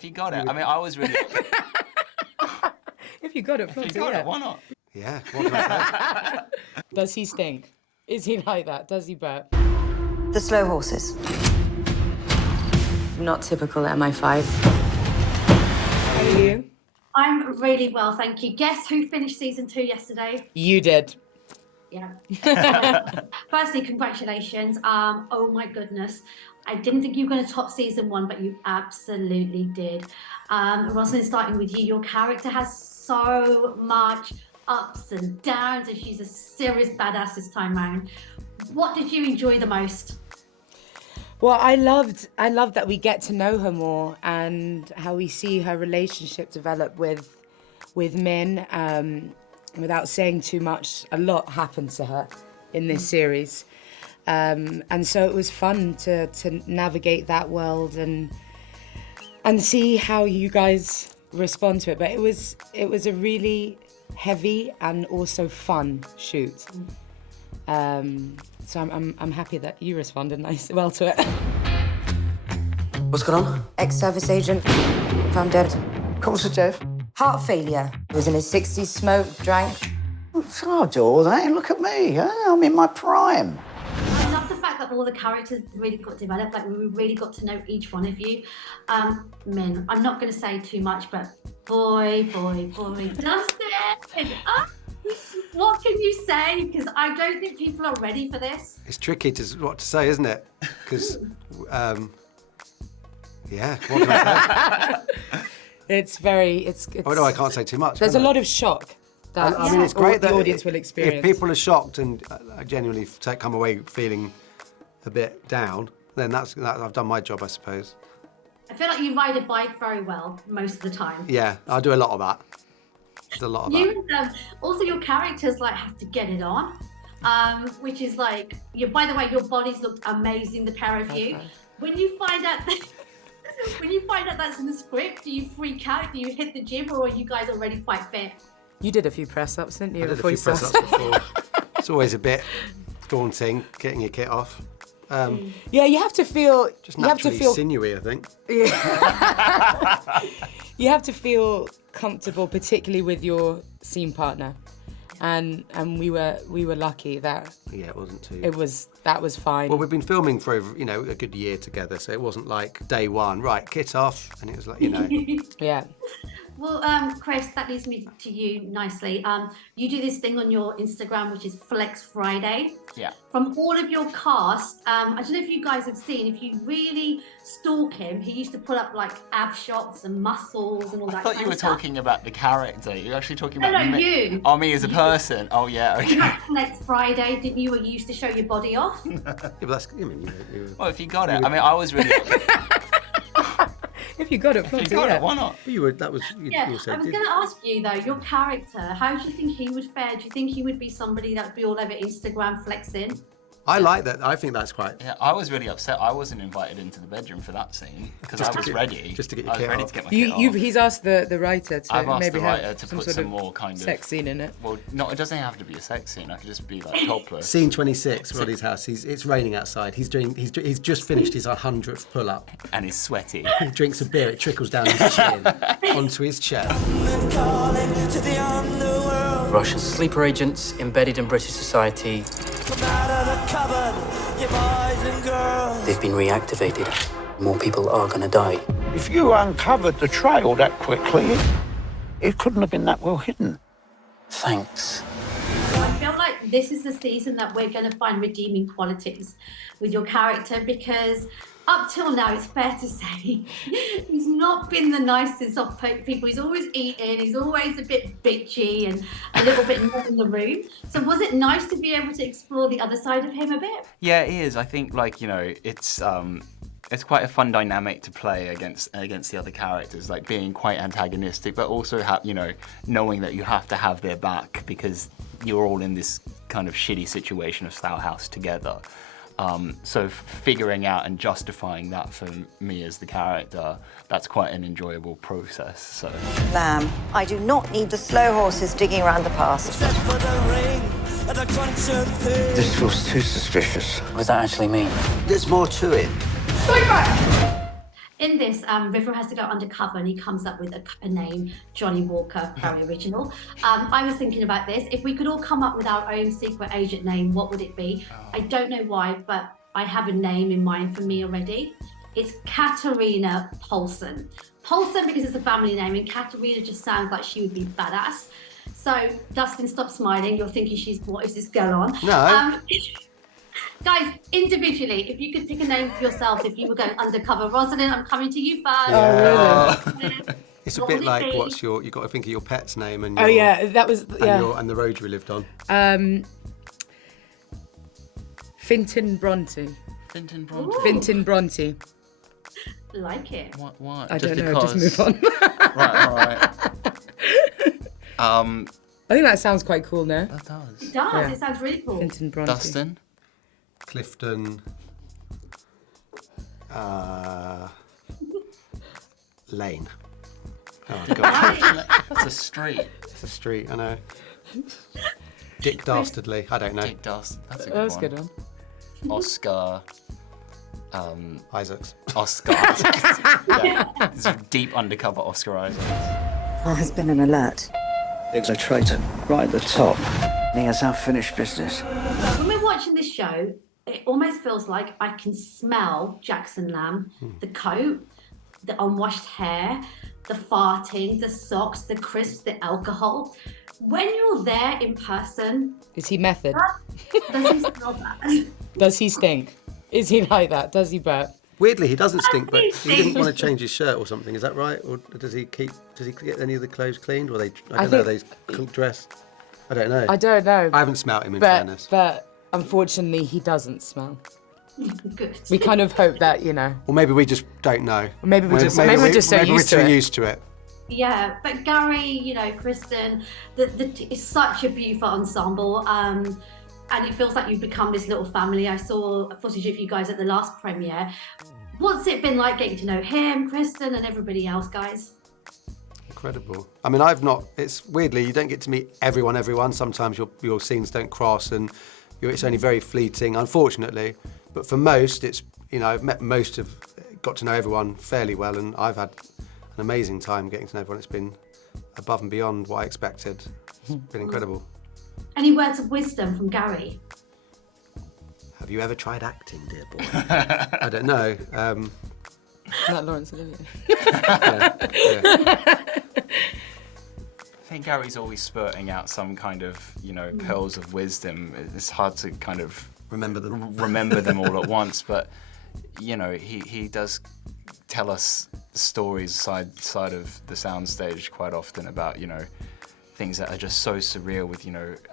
if you got it. I mean, I was really... If you got it, why not? Yeah, what can I say? Does he stink? Is he like that? Does he burp? The slow horses. Not typical MI5. How are you? I'm really well, thank you. Guess who finished season 2 yesterday? You did. Yeah. Firstly, congratulations. Oh my goodness. I didn't think you were going to top season 1, but you absolutely did. Rosalind, starting with you, your character has so much ups and downs, and she's a serious badass this time round. What did you enjoy the most? Well, I loved that we get to know her more and how we see her relationship develop with Min. Without saying too much, a lot happened to her in this series. And so it was fun to navigate that world and see how you guys respond to it. But it was a really heavy and also fun shoot. So I'm happy that you responded well to it. What's going on? Ex-service agent, found dead. Cause of death? Heart failure. He was in his 60s, smoked, drank. It's hard to do all that. Look at me. I'm in my prime. I love the fact that all the characters really got developed, like we really got to know each one of you. Min, I'm not going to say too much, but boy, Dustin! What can you say? Because I don't think people are ready for this. It's tricky what to say, isn't it? Because, yeah, what can I say? It's Oh no, I can't say too much. There's a lot of shock that I mean, it's great the that audience will experience. If people are shocked and genuinely come away feeling a bit down, then that's I've done my job, I suppose. I feel like you ride a bike very well most of the time. Yeah, I do a lot of that. There's a lot of that. You also your characters like have to get it on, which is like. By the way, your bodies looked amazing, the pair of you. Okay. When you find out that's in the script, do you freak out? Do you hit the gym, or are you guys already quite fit? You did a few press-ups, didn't you? I did a few press-ups before. It's always a bit daunting getting your kit off. Yeah, you have to feel. Just you have to naturally feel sinewy, I think. You have to feel comfortable, particularly with your scene partner, and we were lucky that Yeah, it wasn't too. that was fine. Well, we've been filming for a good year together, so it wasn't like day one, right, kit off, and it was like, Yeah. Well, Chris, that leads me to you nicely. You do this thing on your Instagram, which is Flex Friday. Yeah. From all of your cast, I don't know if you guys have seen, if you really stalk him, he used to put up like ab shots and muscles and all that I thought kind you were of stuff. talking about the character. You're actually talking about No, me. you. Oh, me as a person. Oh, yeah, okay. Like Flex Friday, didn't you? Where you used to show your body off? Yeah, but that's, I mean, you Well, if you got it. I mean, I was really... If you got it, If you got it, why not? you were, that was, you Yeah, also I was did. going to ask you though, your character, how do you think he would fare? Do you think he would be somebody that would be all over Instagram flexing? I like that. I think that's quite. Yeah, I was really upset. I wasn't invited into the bedroom for that scene because I was ready. Just to get your I was kit ready off. to get my kit off. He's asked the writer to I've asked maybe the writer have to some put sort some of more kind of sex scene in it. Well, no, it doesn't have to be a sex scene. I could just be like topless. Scene 26, Roddy's house. It's raining outside. He's just finished his 100th pull-up. And he's sweaty. He drinks a beer. It trickles down his chin onto his chest. Russian sleeper agents embedded in British society. They've been reactivated. More people are going to die. If you uncovered the trail that quickly, it couldn't have been that well hidden. Thanks. I feel like this is the season that we're going to find redeeming qualities with your character, because up till now, it's fair to say, he's not been the nicest of people. He's always eating, he's always a bit bitchy and a little bit more in the room. So was it nice to be able to explore the other side of him a bit? Yeah, it is. I think, like, you know, it's quite a fun dynamic to play against the other characters, like being quite antagonistic, but also knowing that you have to have their back because you're all in this kind of shitty situation of Slough House together. So figuring out and justifying that for me as the character, that's quite an enjoyable process. So. Lamb, I do not need the slow horses digging around the past. This feels too suspicious. What does that actually mean? There's more to it. In this, River has to go undercover and he comes up with a name, Johnny Walker, very original. I was thinking about this. If we could all come up with our own secret agent name, what would it be? I don't know why, but I have a name in mind for me already. It's Katarina Paulson. Paulson because it's a family name, and Katarina just sounds like she would be badass. So, Dustin, stop smiling. You're thinking what is this girl on? No. Guys, individually, if you could pick a name for yourself, if you were going undercover, Rosalind, I'm coming to you first. Really? It's a What bit would it like be? you've got to think of your pet's name and Oh yeah, that was and the road you lived on. Finton Bronte. Finton Bronte. Ooh. Finton Bronte. Like it. What? I don't know. because... Just move on. Right, all right. I think that sounds quite cool now. That does. It does. Yeah. It sounds really cool. Finton Bronte. Dustin? Clifton. Lane. Oh God, Right. That's a street. it's a street. I know. Dick Dastardly. I don't know. Dick Dust. That's a good That's a one. good one. Oscar. Isaacs. Oscar Isaac. Yeah. It's a deep undercover Oscar Isaac. There has been an alert. There's a traitor right at the top. He has unfinished business. When we're watching this show, it almost feels like I can smell Jackson Lamb, the coat, the unwashed hair, the farting, the socks, the crisps, the alcohol. When you're there in person, Is he method? does he smell that? Does he stink? Is he like that? Does he burp? Weirdly, he doesn't stink, but he Stink. didn't want to change his shirt or something. Is that right? Or does he get any of the clothes cleaned? Or I don't know. They dress. I don't know. I don't know. I haven't smelt him in fairness. But unfortunately, he doesn't smell. Good. We kind of hope that, Or maybe we just don't know. Maybe we're just so used to too it. used to it. Yeah, but Gary, Kristen, it's such a beautiful ensemble. And it feels like you've become this little family. I saw footage of you guys at the last premiere. What's it been like getting to know him, Kristen, and everybody else, guys? Incredible. I mean, it's weirdly, you don't get to meet everyone. Sometimes your scenes don't cross and it's only very fleeting, unfortunately. But for most, I've met got to know everyone fairly well, and I've had an amazing time getting to know everyone. It's been above and beyond what I expected. It's been incredible. Any words of wisdom from Gary? Have you ever tried acting, dear boy? I don't know. Not Laurence Olivier. Yeah. I think Gary's always spurting out some kind of, pearls of wisdom. It's hard to kind of Remember them all at once, but he does tell us stories side of the soundstage quite often about things that are just so surreal with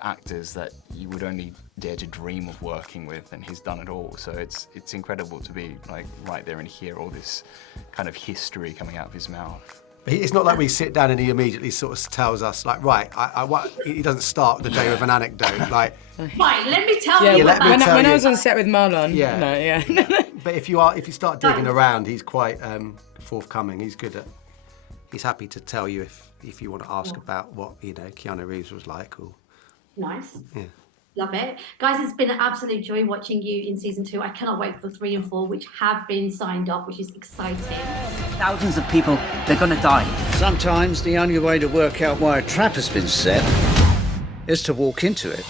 actors that you would only dare to dream of working with, and he's done it all. So it's incredible to be right there and hear all this kind of history coming out of his mouth. It's not like we sit down and he immediately sort of tells us, right, he doesn't start the day with an anecdote. Right, let me tell Yeah, you let me about tell when I you. was on set with Marlon. Yeah. No, yeah. But if you start digging around, he's quite forthcoming. He's happy to tell you if you want to ask about what Keanu Reeves was like. Or Nice. yeah. Love it. Guys, it's been an absolute joy watching you in season 2. I cannot wait for 3 and 4, which have been signed up, which is exciting. Thousands of people, they're going to die. Sometimes the only way to work out why a trap has been set is to walk into it.